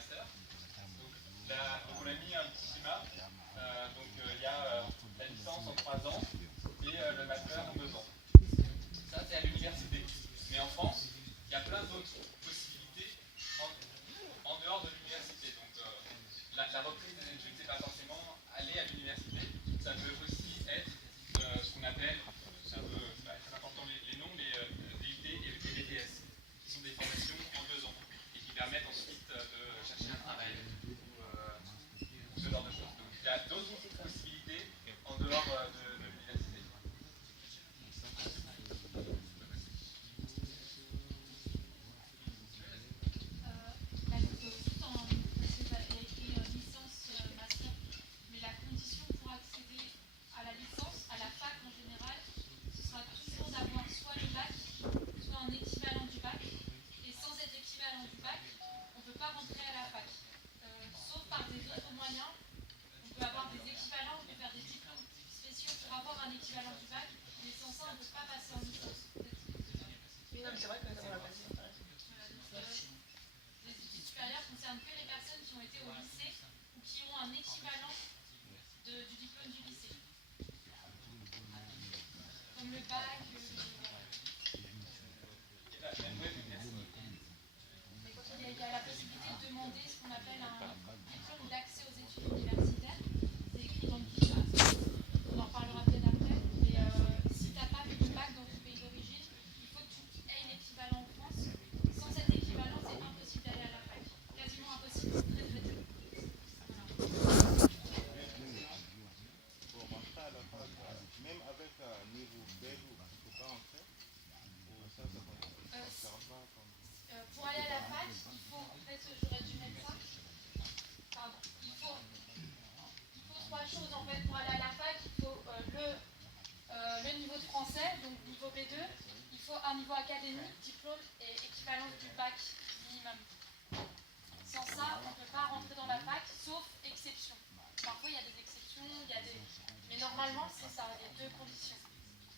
master. Donc on a mis un petit schéma. Il y a la licence en 3 ans et le master en 2 ans. Ça, c'est à l'université. Mais en France, il y a plein d'autres possibilités en dehors de l'université. Donc la reprise des études, c'est pas forcément aller à l'université. Ça peut aussi être ce qu'on appelle, c'est un peu très important les noms, mais DUT et BTS, qui sont des formations en 2 ans et qui permettent ensuite de chercher un travail ou ce genre de choses. Donc il y a d'autres possibilités en dehors de l'université. Un niveau académique, diplôme et équivalence du bac minimum. Sans ça, on ne peut pas rentrer dans la fac, sauf exception. Parfois, il y a des exceptions, mais normalement, c'est ça, les 2 conditions.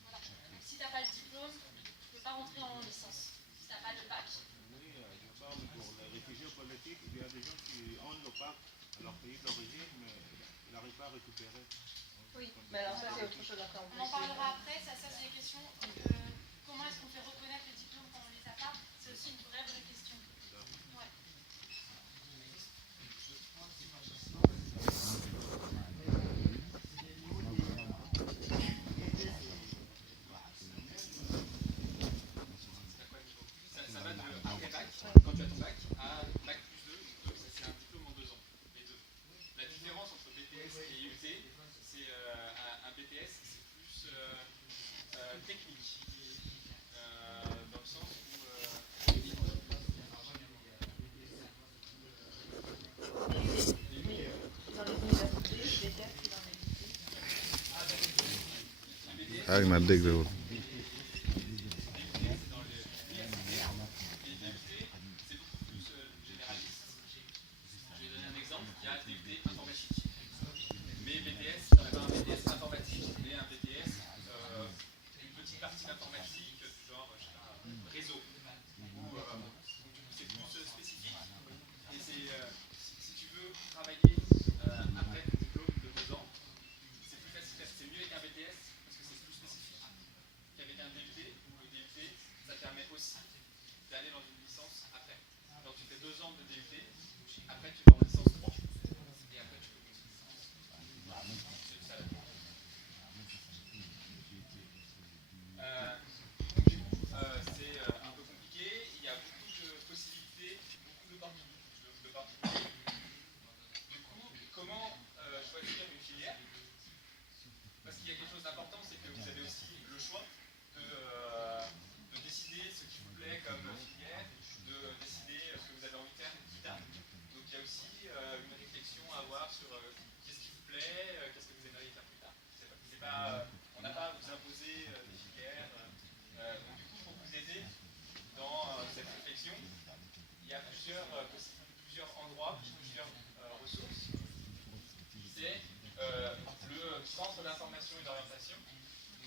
Voilà. Donc, si tu n'as pas le diplôme, tu ne peux pas rentrer en licence. Si tu n'as pas le bac. Oui, je parle pour les réfugiés politiques. Il y a des gens qui ont le bac à leur pays d'origine, mais ils n'arrivent pas à récupérer. Oui, mais alors ça, c'est autre chose après. On en parlera après, ça c'est des questions. Comment est-ce qu'on fait reconnaître les diplômes quand on les a pas? C'est aussi une vraie question. Ouais. Ça va de après bac, quand tu as ton bac, à bac plus 2, donc ça c'est un diplôme en 2 ans, les deux. La différence entre BTS et IUT, c'est un BTS, c'est plus technique, dans le sens où Ak na déglu. d'aller dans une licence après. Donc tu fais 2 ans de DUT, après tu vas en licence 3. Et après tu peux continuer. C'est ça la différence. C'est un peu compliqué, il y a beaucoup de possibilités, beaucoup d'opportunités. Du coup, comment choisir une filière? Parce qu'il y a quelque chose d'important, c'est que vous avez aussi le choix de décider ce qui vous plaît comme filière, de décider ce que vous avez envie de faire plus tard. Donc il y a aussi une réflexion à avoir sur qu'est-ce qui vous plaît, qu'est-ce que vous aimeriez faire plus tard. On n'a pas à vous imposer des filières. Donc du coup, pour vous aider dans cette réflexion, il y a plusieurs endroits, plusieurs ressources. C'est le Centre d'information et d'orientation,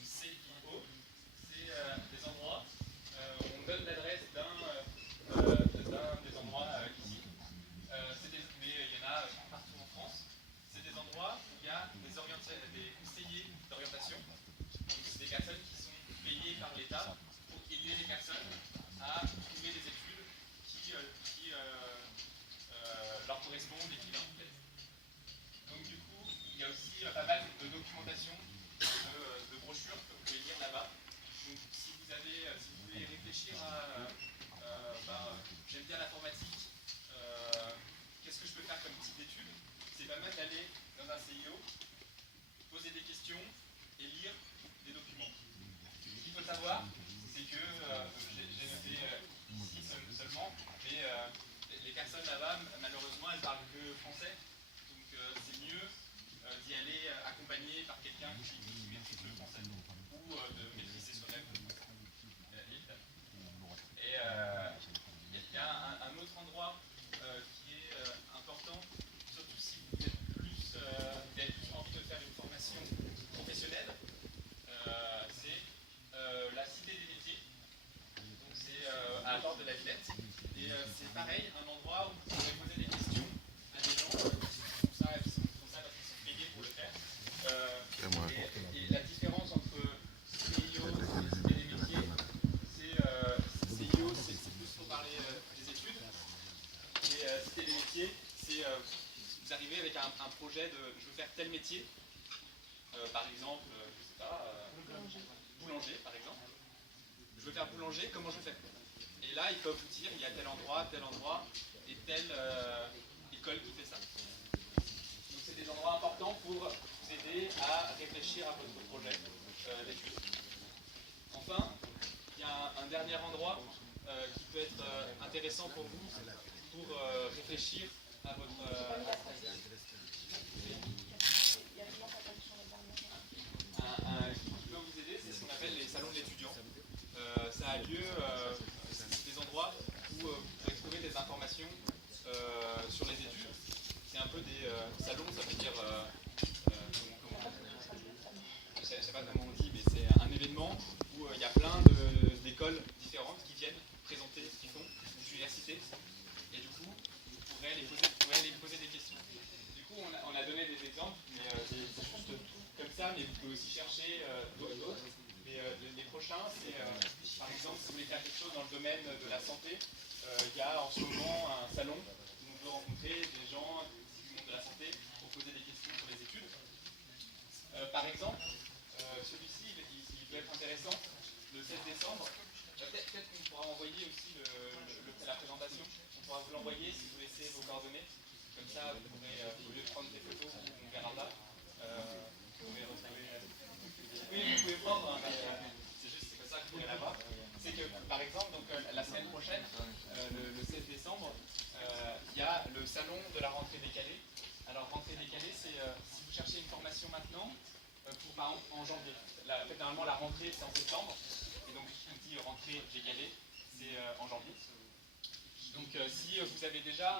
CIO. C'est des endroits, on donne l'adresse d'un des endroits ici. C'est à trouver des études qui leur correspondent et qui leur plaisent. Donc du coup, il y a aussi pas mal de documentation, de brochures que vous pouvez lire là-bas. Donc si vous voulez réfléchir à j'aime bien l'informatique, qu'est-ce que je peux faire comme type d'études, c'est pas mal d'aller dans un CIO, poser des questions et lire des documents. Ce qu'il faut savoir, c'est que j'ai noté ici seulement, mais les personnes là-bas, malheureusement, elles parlent que français, donc c'est mieux d'y aller accompagné par quelqu'un qui maîtrise le français, ou de maîtriser soi-même le français, évidemment. Et il y a un autre endroit qui est important, surtout si vous êtes plus envie de faire une formation professionnelle, c'est la Cité des métiers. Donc c'est à la porte de la Villette. Et c'est pareil, un endroit où vous pourrez poser des questions à des gens qui font ça parce qu'ils sont payés pour le faire. Et la différence entre CIO et Cité des métiers, CIO c'est plus pour parler des études. Et Cité des métiers, c'est vous arrivez avec un projet de je veux faire tel métier. Par exemple, je sais pas, boulanger par exemple. Je veux faire boulanger, comment je fais? Et là, ils peuvent vous dire, il y a tel endroit, et telle école qui fait ça. Donc c'est des endroits importants pour vous aider à réfléchir à votre projet d'études. Enfin, il y a un dernier endroit qui peut être intéressant pour vous, pour réfléchir à votre qui peut vous aider, c'est ce qu'on appelle les salons de l'étudiant. Ça a lieu, c'est des endroits où vous pourrez trouver des informations sur les études. C'est un peu des salons, ça veut dire, je ne sais pas comment on dit, mais c'est un événement où il y a plein d'écoles différentes qui viennent présenter ce qu'ils font, des universités. Et du coup, vous pourrez aller poser des questions. Du coup, on a donné des exemples, mais c'est juste comme ça, mais vous pouvez aussi chercher d'autres. Mais les prochains, c'est par exemple, si vous voulez faire quelque chose dans le domaine de la santé, il y a en ce moment un salon où on peut rencontrer des gens du monde de la santé pour poser des questions sur les études. Par exemple, celui-ci, il peut être intéressant, le 16 décembre. Peut-être qu'on pourra envoyer aussi la présentation. On pourra vous l'envoyer si vous laissez vos coordonnées. Comme ça, vous pourrez, au lieu de prendre des photos, on verra pas. Vous pouvez retrouver. Oui, vous pouvez prendre, hein, c'est juste c'est comme ça que vous pourrez l'avoir. C'est que, par exemple, donc, la semaine prochaine, le 16 décembre, il y a le salon de la rentrée décalée. Alors, rentrée décalée, c'est si vous cherchez une formation maintenant, pour, par exemple, en janvier. En fait, normalement, la rentrée, c'est en septembre. Et donc, on dit rentrée décalée, c'est en janvier. Donc, si vous avez déjà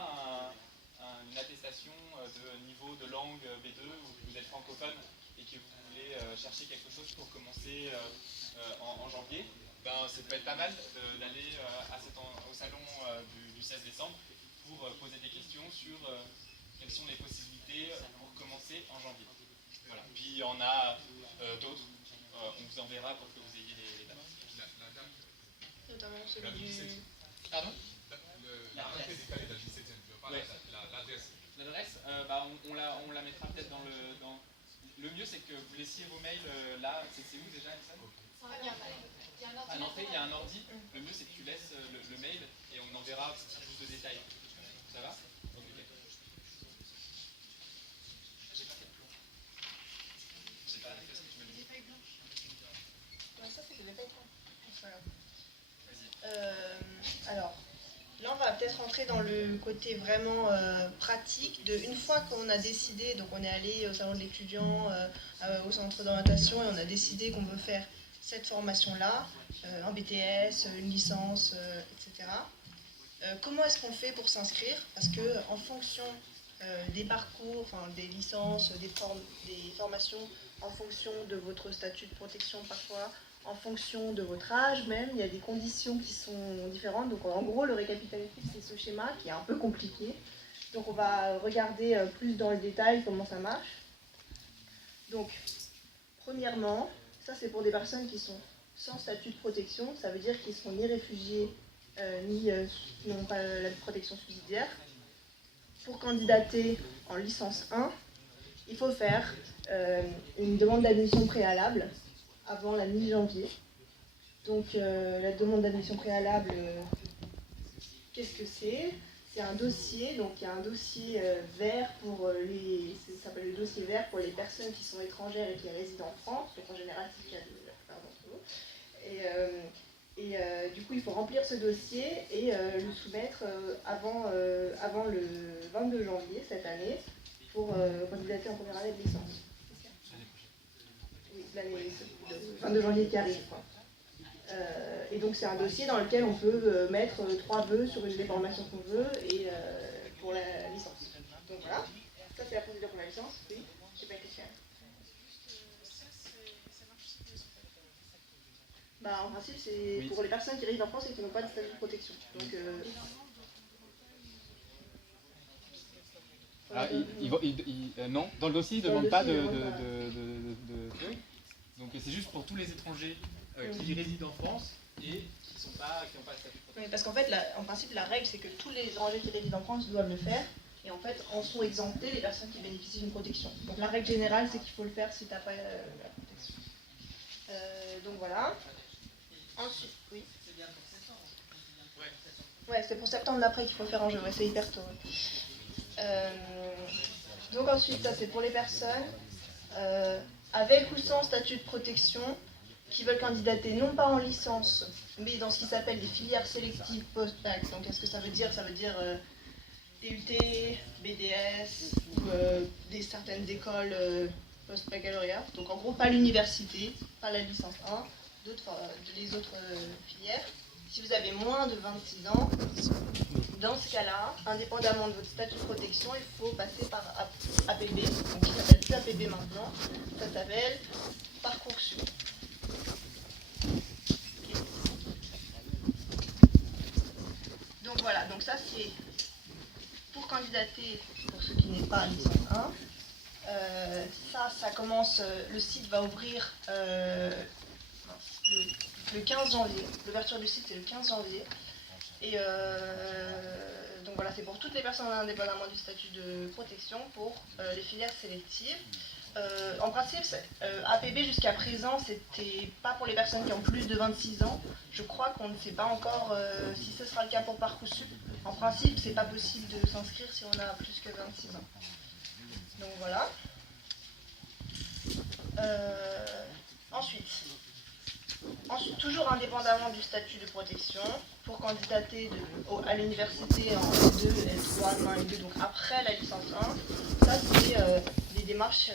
une attestation de niveau de langue B2 ou que vous êtes francophone et que vous voulez chercher quelque chose pour commencer en janvier, ben, ça peut être pas mal d'aller au salon du 16 décembre pour poser des questions sur quelles sont les possibilités pour commencer en janvier. Voilà. Puis il y en a d'autres, on vous enverra pour que vous ayez les dates. Notamment celui du... Pardon? La rentrée décalée de la 17e, tu veux pas l'adresse? L'adresse, on la mettra peut-être dans le... Le mieux, c'est que vous laissiez vos mails là. C'est où déjà, Alexandre? À l'entrée, il y a un ordi. Le mieux, c'est que tu laisses le mail et on enverra plus de détails. Ça va? J'ai pas fait de plan. J'ai pas fait ce que tu m'as dit. Des feuilles blanches. Ouais, ça, c'est des feuilles blanches. Vas-y. Alors, là, on va peut-être rentrer dans le côté vraiment pratique. Une fois qu'on a décidé, donc on est allé au salon de l'étudiant, au centre d'orientation, et on a décidé qu'on veut faire cette formation-là, un BTS, une licence, etc. Comment est-ce qu'on fait pour s'inscrire? Parce que en fonction des parcours, enfin des licences, des formations, en fonction de votre statut de protection parfois, en fonction de votre âge même, il y a des conditions qui sont différentes. Donc en gros, le récapitulatif, c'est ce schéma qui est un peu compliqué. Donc on va regarder plus dans le détail comment ça marche. Donc, premièrement, ça c'est pour des personnes qui sont sans statut de protection, ça veut dire qu'ils ne sont ni réfugiés n'ont pas la protection subsidiaire. Pour candidater en licence 1, il faut faire une demande d'admission préalable avant la mi-janvier. Donc la demande d'admission préalable, qu'est-ce que c'est? C'est un dossier, donc il y a un dossier vert pour ça s'appelle le dossier vert pour les personnes qui sont étrangères et qui résident en France, donc en général c'est le cas de la plupart d'entre nous. Du coup il faut remplir ce dossier et le soumettre avant le 22 janvier cette année pour candidater en première année de licence. Oui, le 22 janvier qui arrive, quoi. Et donc c'est un dossier dans lequel on peut mettre 3 vœux sur une des formations qu'on veut et pour la licence. Donc voilà, ça c'est la procédure pour la licence. Oui, j'ai pas une question. Bah, en principe c'est pour les personnes qui résident en France et qui n'ont pas de statut de protection. Donc, non, dans le dossier, il ne demande pas de. Oui. Donc c'est juste pour tous les étrangers qui résident en France et qui n'ont pas de statut de protection. Oui, parce qu'en fait, en principe, la règle, c'est que tous les étrangers qui résident en France doivent le faire. Et en fait, en sont exemptés les personnes qui bénéficient d'une protection. Donc la règle générale, c'est qu'il faut le faire si tu n'as pas la protection. Donc voilà. Ensuite, oui. C'est bien pour septembre. Ouais, c'est pour septembre d'après qu'il faut le faire en jeu. Ouais, c'est hyper tôt. Donc ensuite, ça c'est pour les personnes avec ou sans statut de protection qui veulent candidater non pas en licence, mais dans ce qui s'appelle des filières sélectives post-bac. Donc qu'est-ce que ça veut dire? Ça veut dire DUT, BDS ou certaines écoles post-baccalauréat. Donc en gros, pas l'université, pas la licence 1, les autres filières. Si vous avez moins de 26 ans, dans ce cas-là, indépendamment de votre statut de protection, il faut passer par APB, donc qui s'appelle plus APB maintenant, ça s'appelle Parcoursup. Donc voilà, donc ça c'est pour candidater pour ceux qui n'est pas à licence 1. Ça commence, le site va ouvrir le 15 janvier. L'ouverture du site c'est le 15 janvier. Et donc voilà, c'est pour toutes les personnes indépendamment du statut de protection pour les filières sélectives. En principe, APB jusqu'à présent, c'était pas pour les personnes qui ont plus de 26 ans. Je crois qu'on ne sait pas encore si ce sera le cas pour Parcoursup. En principe, c'est pas possible de s'inscrire si on a plus que 26 ans. Donc voilà. Ensuite, toujours indépendamment du statut de protection, pour candidater à l'université en L2, L3, L1, L2, donc après la licence 1, ça c'est des démarches